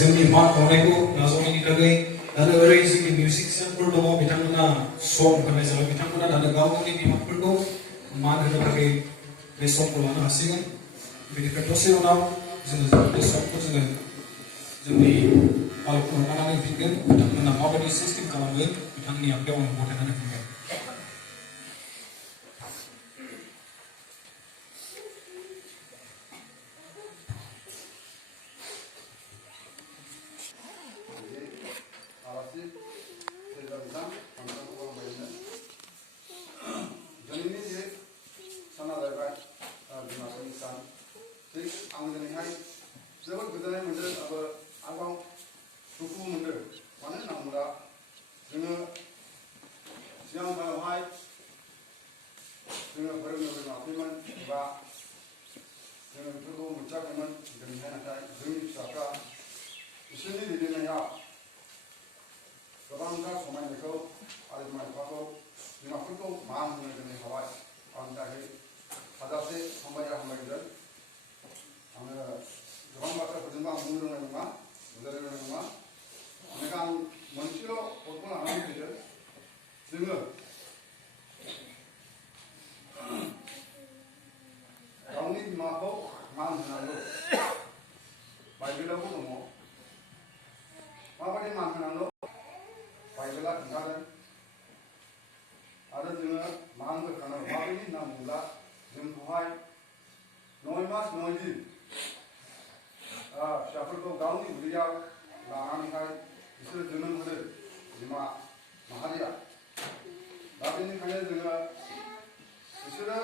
जोंनि मा खालामनायखौ नाजावनायनि थाखाय दानो ओरै जोंनि मिउजिशियानफोर दङ बिथांमोना सम होनाय जाबाय बिथांमोना दानो गाव गावनि बिमाफोरखौ मान होनो थाखाय बे समखौ लानो हासिगोन बेनिफ्राय दसे उनाव जोङो बे समखौ जोङो जोंनि आलखौ लानानै फिनगोन बिथांमोना माबायदि सिस्टेम खालामो बिथांनि आखायाव आं गथायनानै फिनगोन आं दिनैहाय जोबोद गोजोननाय मोनदों आरोबाव दुखु मोनदों मानो होनना बुङोब्ला जोङो सिगां समावहाय जोङो फोरोंनो रोङाखैमोन एबा जोङो बेफोरखौ मोनथियाखैमोन दिनैहाय नाथाय जोंनि फिसाफ्रा इसोरनि दैदेननायाव गोबांथार समायनायखौ आरो बिमा बिफाखौ बिमाफोरखौ मान होनो दिनै हाबाय आंनि थाखाय हाजासे हामबायदों आङो गोबां बाथ्राफोरजोंबो आं बुंनो रोंनाय नङा बुजायनो रोंनाय नङा माने आं मोनसेल' पदखौ लानानै फैदों जोङो गावनि बिमाखौ मान होनांगौ बाइबेलावबो दङ माबायदि मान होनांगौ बाइबेला खोन्थादों आरो जोङो मान होखानांगौ माबायदि होनना बुङोब्ला जोंखौहाय 9 मास 9 दिन फिसाफोरखौ गावनि उदैयाव लानानैहाय बिसोरो जोनोम होदों बिमा माहारिया दा बेनिखायनो जोङो बिसोरो